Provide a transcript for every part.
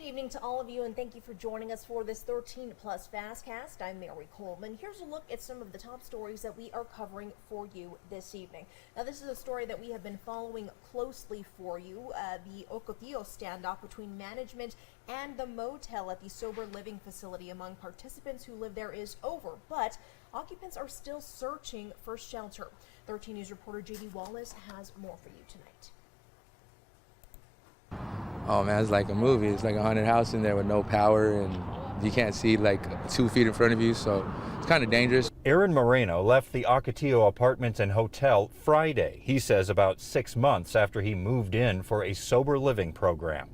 Good evening to all of you, and thank you for joining us for this 13 Plus FastCast. I'm Mary Coleman. Here's a look at some of the top stories that we are covering for you this evening. Now, this is a story that we have been following closely for you. The Ocotillo standoff between management and the motel at the sober living facility among participants who live there is over, but occupants are still searching for shelter. 13 News reporter J.D. Wallace has more for you tonight. Oh man, it's like a movie. It's like a haunted house in there with no power, and you can't see like 2 feet in front of you, so it's kind of dangerous. Aaron Moreno left the Ocotillo Apartments and Hotel Friday. He says about 6 months after he moved in for a sober living program.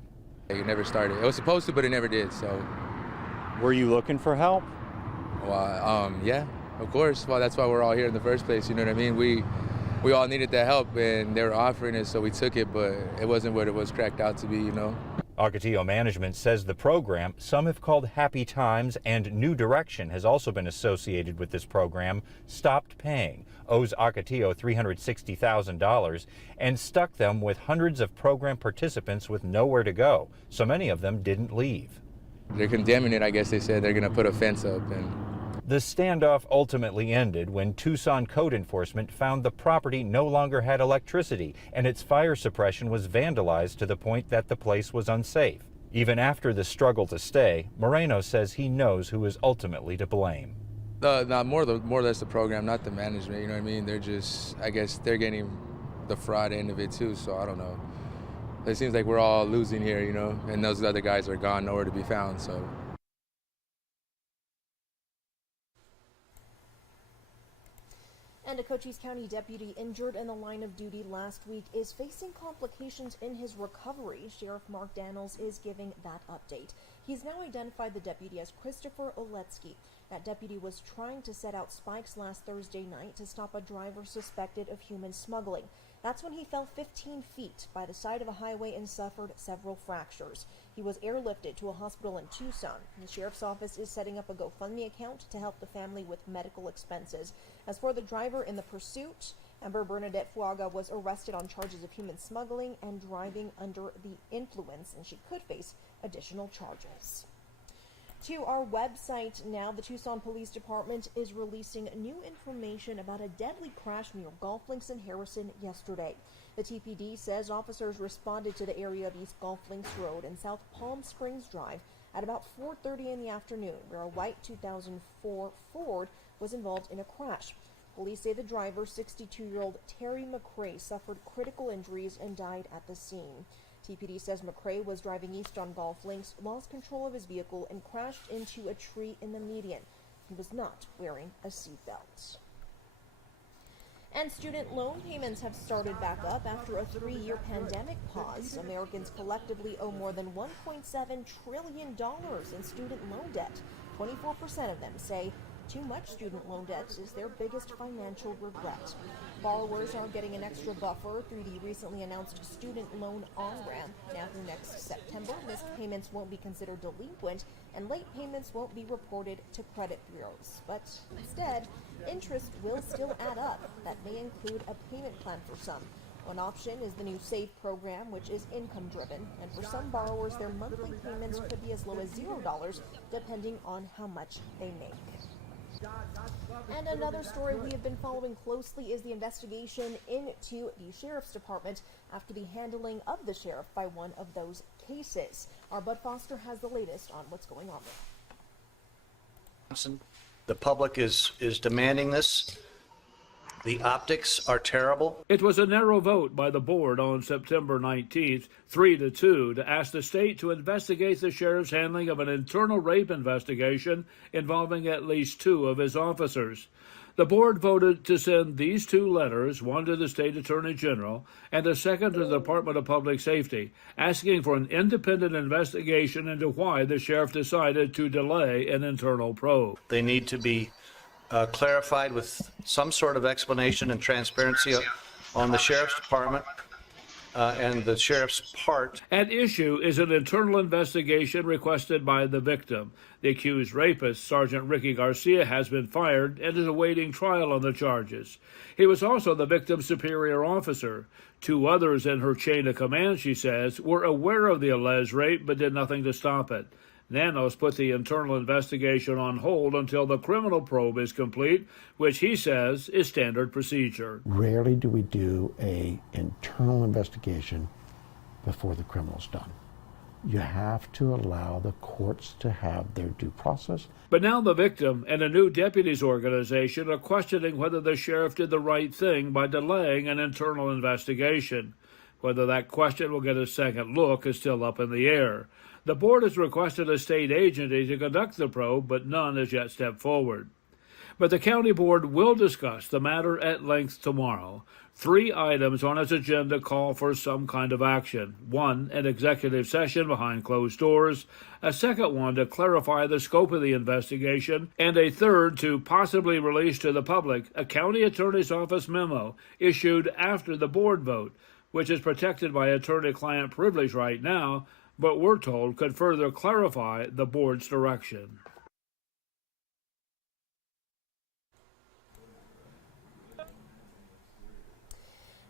It never started. It was supposed to, but it never did. So, were you looking for help? Well, yeah, of course. Well, that's why we're all here in the first place. You know what I mean? We all needed that help, and they were offering it, so we took it, but it wasn't what it was cracked out to be, you know. Ocotillo management says the program, some have called Happy Times, and New Direction has also been associated with this program, stopped paying, owes Ocotillo $360,000, and stuck them with hundreds of program participants with nowhere to go. So many of them didn't leave. They're condemning it, I guess they said. They're going to put a fence up. And the standoff ultimately ended when Tucson code enforcement found the property no longer had electricity and its fire suppression was vandalized to the point that the place was unsafe. Even after the struggle to stay, Moreno says he knows who is ultimately to blame. More or less the program, not the management, you know what I mean? They're just, I guess they're getting the fraud end of it too, so I don't know. It seems like we're all losing here, you know, and those other guys are gone, nowhere to be found, so. And a Cochise County deputy injured in the line of duty last week is facing complications in his recovery. Sheriff Mark Daniels is giving that update. He's now identified the deputy as Christopher Oletsky. That deputy was trying to set out spikes last Thursday night to stop a driver suspected of human smuggling. That's when he fell 15 feet by the side of a highway and suffered several fractures. He was airlifted to a hospital in Tucson. The sheriff's office is setting up a GoFundMe account to help the family with medical expenses. As for the driver in the pursuit, Amber Bernadette Fuaga was arrested on charges of human smuggling and driving under the influence, and she could face additional charges. To our website now, the Tucson Police Department is releasing new information about a deadly crash near golf links in Harrison yesterday. The TPD says officers responded to the area of East Golf Links Road and South Palm Springs Drive at about 4:30 in the afternoon, where a white 2004 Ford was involved in a crash. Police say the driver, 62-year-old Terry McCrae, suffered critical injuries and died at the scene. TPD says McCrae was driving east on Golf Links, lost control of his vehicle, and crashed into a tree in the median. He was not wearing a seatbelt. And student loan payments have started back up after a 3-year pandemic pause. Americans collectively owe more than $1.7 trillion in student loan debt. 24% of them say too much student loan debt is their biggest financial regret. Borrowers are getting an extra buffer through the recently announced student loan on-ramp. Now through next September, missed payments won't be considered delinquent and late payments won't be reported to credit bureaus. But instead, interest will still add up. That may include a payment plan for some. One option is the new SAVE program, which is income-driven, and for some borrowers, their monthly payments could be as low as $0, depending on how much they make. And another story we have been following closely is the investigation into the Sheriff's Department after the handling of the sheriff by one of those cases. Our Bud Foster has the latest on what's going on there. The public is demanding this. The optics are terrible. It was a narrow vote by the board on September 19th, 3-2, to ask the state to investigate the sheriff's handling of an internal rape investigation involving at least 2 of his officers. The board voted to send these 2 letters, one to the state attorney general and the second to the Department of Public Safety, asking for an independent investigation into why the sheriff decided to delay an internal probe. They need to be clarified with some sort of explanation and transparency on the Sheriff's Department. and the sheriff's part. At issue is an internal investigation requested by the victim. The accused rapist, Sergeant Ricky Garcia, has been fired and is awaiting trial on the charges. He was also the victim's superior officer. 2 others in her chain of command, she says, were aware of the alleged rape but did nothing to stop it. Nanos put the internal investigation on hold until the criminal probe is complete, which he says is standard procedure. Rarely do we do an internal investigation before the criminal's done. You have to allow the courts to have their due process. But now the victim and a new deputies organization are questioning whether the sheriff did the right thing by delaying an internal investigation. Whether that question will get a second look is still up in the air. The board has requested a state agency to conduct the probe, but none has yet stepped forward. But the county board will discuss the matter at length tomorrow. 3 items on its agenda call for some kind of action. 1, an executive session behind closed doors. A second one to clarify the scope of the investigation. And a third to possibly release to the public a county attorney's office memo issued after the board vote, which is protected by attorney-client privilege right now, but we're told could further clarify the board's direction.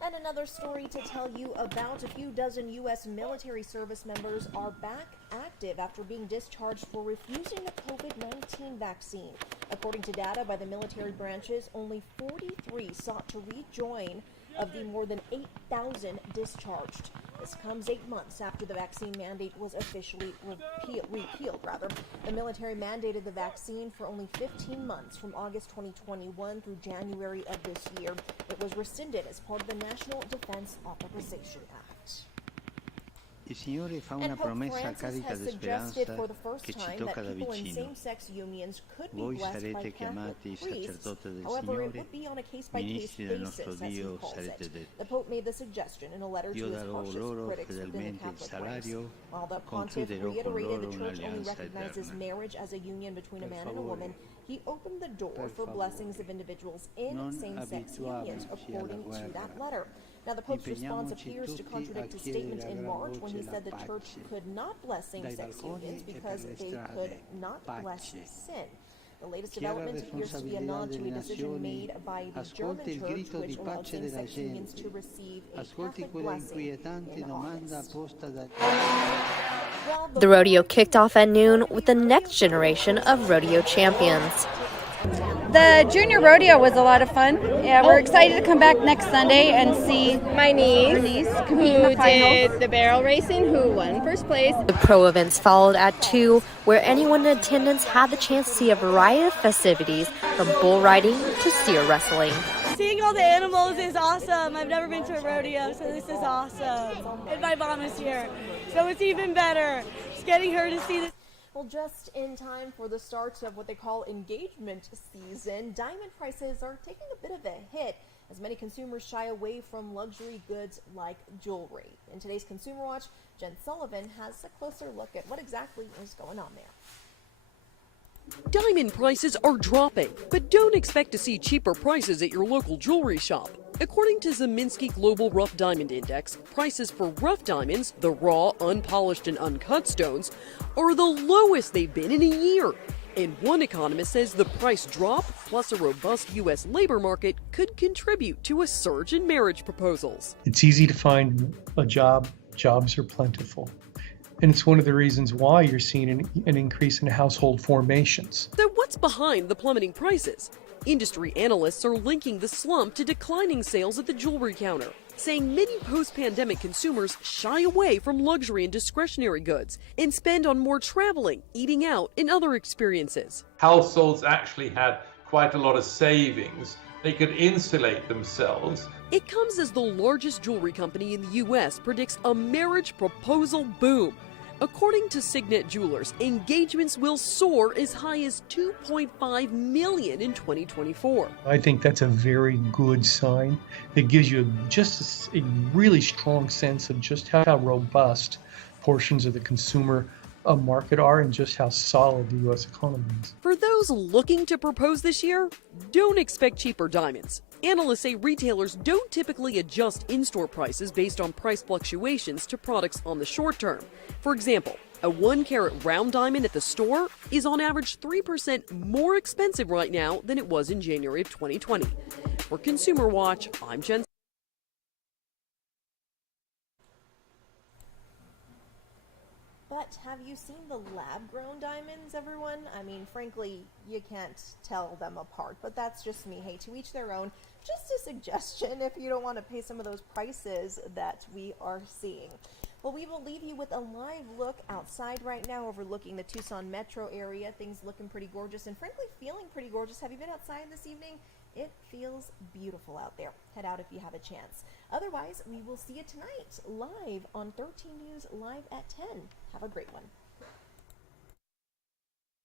And another story to tell you about: a few dozen U.S. military service members are back active after being discharged for refusing the COVID-19 vaccine. According to data by the military branches, only 43 sought to rejoin of the more than 8,000 discharged. This comes 8 months after the vaccine mandate was officially repealed. The military mandated the vaccine for only 15 months, from August 2021 through January of this year. It was rescinded as part of the National Defense Authorization Act. And Pope Francis has suggested for the first time that people in same-sex unions could be blessed by Catholic priests. However, it would be on a case-by-case basis, as he calls it. The Pope made the suggestion in a letter to his harshest critics within the Catholic ranks. While the pontiff reiterated the Church only recognizes marriage as a union between a man and a woman, he opened the door for blessings of individuals in same-sex unions, according to that letter. Now, the Pope's response appears to contradict his statement in March when he said the Church could not bless same-sex unions because they could not bless sin. The latest development appears to be a nod to a decision made by the German Church, which allowed same-sex unions to receive a Catholic blessing in August. The rodeo kicked off at noon with the next generation of rodeo champions. The junior rodeo was a lot of fun. Yeah, we're excited to come back next Sunday and see my niece compete in the finals. Did the barrel racing, who won first place. The pro events followed at 2, where anyone in attendance had the chance to see a variety of festivities, from bull riding to steer wrestling. Seeing all the animals is awesome. I've never been to a rodeo, so this is awesome. And my mom is here, so it's even better. It's getting her to see this. Well, just in time for the start of what they call engagement season, diamond prices are taking a bit of a hit as many consumers shy away from luxury goods like jewelry. In today's Consumer Watch, Jen Sullivan has a closer look at what exactly is going on there. Diamond prices are dropping, but don't expect to see cheaper prices at your local jewelry shop. According to Zeminski Global Rough Diamond Index, prices for rough diamonds, the raw, unpolished, and uncut stones, are the lowest they've been in a year. And one economist says the price drop, plus a robust U.S. labor market, could contribute to a surge in marriage proposals. It's easy to find a job. Jobs are plentiful. And it's one of the reasons why you're seeing an increase in household formations. So what's behind the plummeting prices? Industry analysts are linking the slump to declining sales at the jewelry counter, saying many post-pandemic consumers shy away from luxury and discretionary goods and spend on more traveling, eating out, and other experiences. Households actually had quite a lot of savings. They could insulate themselves. It comes as the largest jewelry company in the U.S. predicts a marriage proposal boom. According to Signet Jewelers, engagements will soar as high as 2.5 million in 2024. I think that's a very good sign. It gives you just a really strong sense of just how robust portions of the consumer market are and just how solid the U.S. economy is. For those looking to propose this year, don't expect cheaper diamonds. Analysts say retailers don't typically adjust in-store prices based on price fluctuations to products on the short term. For example, a 1-carat round diamond at the store is on average 3% more expensive right now than it was in January of 2020. For Consumer Watch, I'm Jen. But have you seen the lab-grown diamonds, everyone? I mean, frankly, you can't tell them apart, but that's just me. Hey, to each their own. Just a suggestion if you don't want to pay some of those prices that we are seeing. Well, we will leave you with a live look outside right now overlooking the Tucson metro area. Things looking pretty gorgeous and frankly feeling pretty gorgeous. Have you been outside this evening? It feels beautiful out there. Head out if you have a chance. Otherwise, we will see you tonight live on 13 News Live at 10. Have a great one.